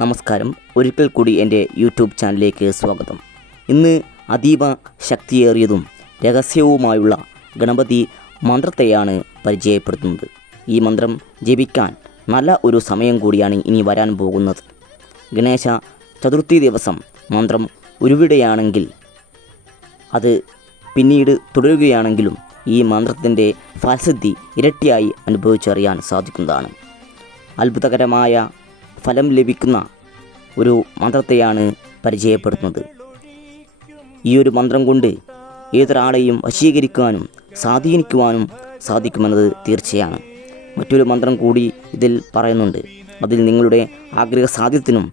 നമസ്കാരം. ഒരിക്കൽ കൂടി എന്റെ യൂട്യൂബ് ചാനലിലേക്ക് സ്വാഗതം. ഇന്ന് അതീവ ശക്തിയേറിയതും രഹസ്യവുമായുള്ള ഗണപതി മന്ത്രത്തെയാണ് പരിചയപ്പെടുത്തുന്നത്. ഈ മന്ത്രം ജപിക്കാൻ നല്ല ഒരു സമയം കൂടിയാണ് ഇനി വരാൻ പോകുന്നത്. ഗണേശ ചതുർത്ഥി ദിവസം മന്ത്രം ഉരുവിടുകയാണെങ്കിൽ അത് പിന്നീട് തുടരുകയാണെങ്കിലും ഈ മന്ത്രത്തിന്റെ ഫലസിദ്ധി ഇരട്ടിയായി അനുഭവിച്ചറിയാൻ സാധിക്കുന്നതാണ്. അത്ഭുതകരമായ ഫലം ലഭിക്കുന്ന ഒരു മന്ത്രത്തെയാണ് പരിചയപ്പെടുത്തുന്നത്. ഈ ഒരു മന്ത്രം കൊണ്ട് ഏതൊരാളെയും വശീകരിക്കുവാനും സ്വാധീനിക്കുവാനും സാധിക്കുമെന്നത് തീർച്ചയാണ്. മറ്റൊരു മന്ത്രം കൂടി ഇതിൽ പറയുന്നുണ്ട്. അതിൽ നിങ്ങളുടെ ആഗ്രഹ സാധ്യത്തിനും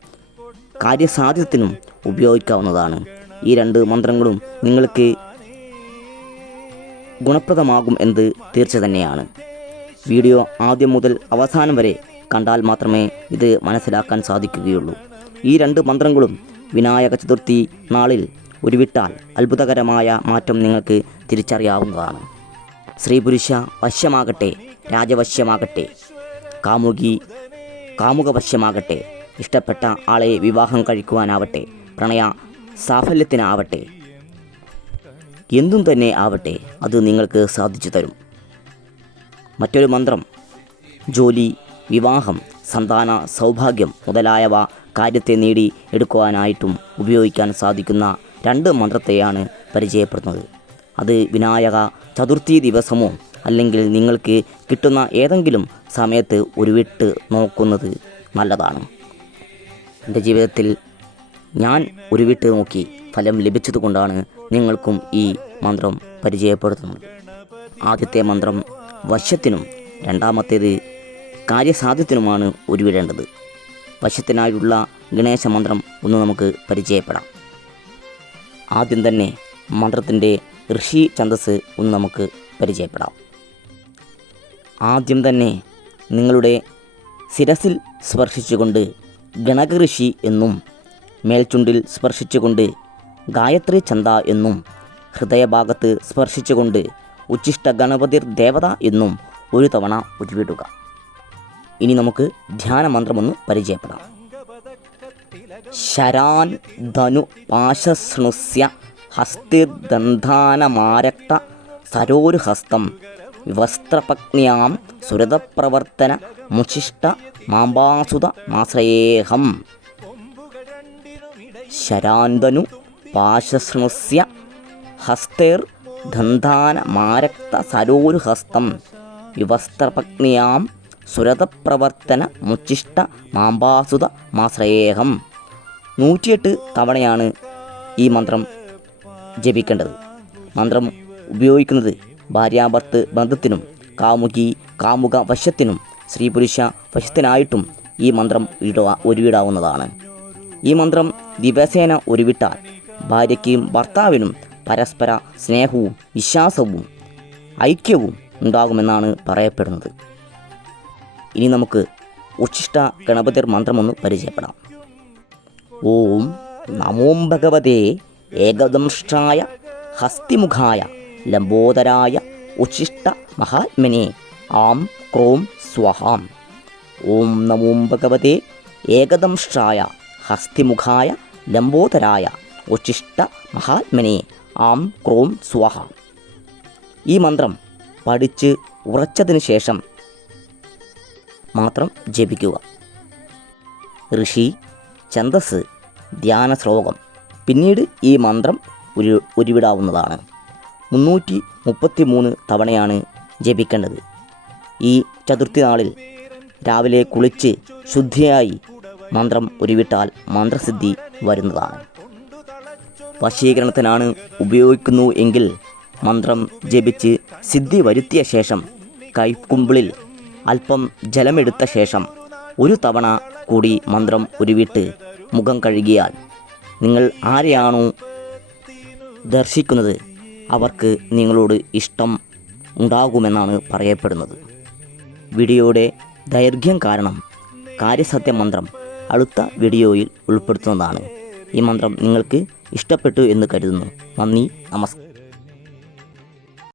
കാര്യസാധ്യത്തിനും ഉപയോഗിക്കാവുന്നതാണ്. ഈ രണ്ട് മന്ത്രങ്ങളും നിങ്ങൾക്ക് ഗുണപ്രദമാകും എന്ന് തീർച്ച തന്നെയാണ് വീഡിയോ ആദ്യം മുതൽ അവസാനം വരെ കണ്ടാൽ മാത്രമേ ഇത് മനസ്സിലാക്കാൻ സാധിക്കുകയുള്ളൂ. ഈ രണ്ട് മന്ത്രങ്ങളും വിനായക ചതുർത്ഥി നാളിൽ ഉരുവിട്ടാൽ അത്ഭുതകരമായ മാറ്റം നിങ്ങൾക്ക് തിരിച്ചറിയാവുന്നതാണ്. ശ്രീപുരുഷ പുരുഷ വശ്യമാകട്ടെ രാജവശ്യമാകട്ടെ കാമുകി കാമുകവശ്യമാകട്ടെ ഇഷ്ടപ്പെട്ട ആളെ വിവാഹം കഴിക്കുവാനാവട്ടെ പ്രണയ സാഫല്യത്തിനാവട്ടെ എന്തും തന്നെ ആവട്ടെ അത് നിങ്ങൾക്ക് സാധിച്ചു തരും. മറ്റൊരു മന്ത്രം ജോലി വിവാഹം സന്താന സൗഭാഗ്യം മുതലായവ കാര്യത്തെ നേടി എടുക്കുവാനായിട്ടും ഉപയോഗിക്കാൻ സാധിക്കുന്ന രണ്ട് മന്ത്രത്തെയാണ് പരിചയപ്പെടുന്നത്. അത് വിനായക ചതുർത്ഥി ദിവസമോ അല്ലെങ്കിൽ നിങ്ങൾക്ക് കിട്ടുന്ന ഏതെങ്കിലും സമയത്ത് ഉരുവിട്ട് നോക്കുന്നത് നല്ലതാണ്. എന്റെ ജീവിതത്തിൽ ഞാൻ ഒരു വിട്ട് നോക്കി ഫലം ലഭിച്ചതുകൊണ്ടാണ് നിങ്ങൾക്കും ഈ മന്ത്രം പരിചയപ്പെടുത്തുന്നത്. ആദ്യത്തെ മന്ത്രം വശ്യത്തിനും രണ്ടാമത്തേത് കാര്യസാധ്യത്തിനുമാണ് ഉരുവിടേണ്ടത്. വശത്തിനായുള്ള ഗണേശ മന്ത്രം ഒന്ന് നമുക്ക് പരിചയപ്പെടാം. ആദ്യം തന്നെ മന്ത്രത്തിന്റെ ഋഷി ഛന്ദസ് ഒന്ന് നമുക്ക് പരിചയപ്പെടാം. ആദ്യം തന്നെ നിങ്ങളുടെ ശിരസിൽ സ്പർശിച്ചുകൊണ്ട് ഗണക ഋഷി എന്നും മേൽചുണ്ടിൽ സ്പർശിച്ചുകൊണ്ട് ഗായത്രി ചന്ത എന്നും ഹൃദയഭാഗത്ത് സ്പർശിച്ചുകൊണ്ട് ഉച്ഛിഷ്ട ഗണപതിർ ദേവത എന്നും ഒരു തവണ ഉരുവിടുക. ഇനി നമുക്ക് ധ്യാന മന്ത്രമൊന്ന് പരിചയപ്പെടാം. ശരാൻ ധനു പാശസ്നുസ്യ ഹസ്തിർദന്ധാനമാരക്ത സരോരുഹസ്തം വസ്ത്രപത്നിയാം സുരതപ്രവർത്തന മുശിഷ്ട മാമ്പാസുത മാശ്രയേഹം. ശരാന്തനു പാശസ്ണുസ്യ ഹസ്തേർ ദന്ധാനമാരക്ത സരോരുഹസ്തം വിവസ്ത്രപത്ന്യാം സുരതപ്രവർത്തന മുച്ചിഷ്ട മാമ്പാസുത മാശ്രയേഹം. നൂറ്റിയെട്ട് തവണയാണ് ഈ മന്ത്രം ജപിക്കേണ്ടത്. മന്ത്രം ഉപയോഗിക്കുന്നത് ഭാര്യാഭർത്ത് ബന്ധത്തിനും കാമുകി കാമുക വശത്തിനും സ്ത്രീ പുരുഷ വശത്തിനായിട്ടും ഈ മന്ത്രം ഇടുക ഒരുവിടാവുന്നതാണ്. ഈ മന്ത്രം ദിവസേന ഒരുവിട്ടാൽ ഭാര്യയ്ക്കും ഭർത്താവിനും പരസ്പര സ്നേഹവും വിശ്വാസവും ഐക്യവും ഉണ്ടാകുമെന്നാണ് പറയപ്പെടുന്നത്. ഇനി നമുക്ക് ഉച്ഛിഷ്ട ഗണപതിർ മന്ത്രമൊന്ന് പരിചയപ്പെടാം. ഓം നമോം ഭഗവതേ ഏകദംഷ്ടായ ഹസ്തിമുഖായ ലംബോദരായ ഉച്ഛിഷ്ട മഹാത്മനെ ആം ക്രോം സ്വഹാം. ഓം നമോം ഭഗവതേ ഏകദംഷ്ടായ ഹസ്തിമുഖായ ലംബോദരായ ഉച്ഛിഷ്ട മഹാത്മനെ ആം ക്രോം സ്വഹാം. ഈ മന്ത്രം പഠിച്ച് ഉറച്ചതിന് ശേഷം മാത്രം ജപിക്കുക. ഋഷി ഛന്ദസ് ധ്യാന ശ്ലോകം. പിന്നീട് ഈ മന്ത്രം ഒരു ഉരുവിടാവുന്നതാണ്. മുന്നൂറ്റി മുപ്പത്തി മൂന്ന് തവണയാണ് ജപിക്കേണ്ടത്. ഈ ചതുർത്ഥി നാളിൽ രാവിലെ കുളിച്ച് ശുദ്ധിയായി മന്ത്രം ഉരുവിട്ടാൽ മന്ത്രസിദ്ധി വരുന്നതാണ്. വശീകരണത്തിനാണ് ഉപയോഗിക്കുന്നു എങ്കിൽ മന്ത്രം ജപിച്ച് സിദ്ധി വരുത്തിയ ശേഷം കൈക്കുമ്പിളിൽ അല്പം ജലമെടുത്ത ശേഷം ഒരു തവണ കൂടി മന്ത്രം ഉരുവിട്ട് മുഖം കഴുകിയാൽ നിങ്ങൾ ആരെയാണോ ദർശിക്കുന്നത് അവർക്ക് നിങ്ങളോട് ഇഷ്ടം ഉണ്ടാകുമെന്നാണ് പറയപ്പെടുന്നത്. വീഡിയോയുടെ ദൈർഘ്യം കാരണം കാര്യസത്യ മന്ത്രം അടുത്ത വീഡിയോയിൽ ഉൾപ്പെടുത്തുന്നതാണ്. ഈ മന്ത്രം നിങ്ങൾക്ക് ഇഷ്ടപ്പെട്ടു എന്ന് കരുതുന്നു. നന്ദി നമസ്കാരം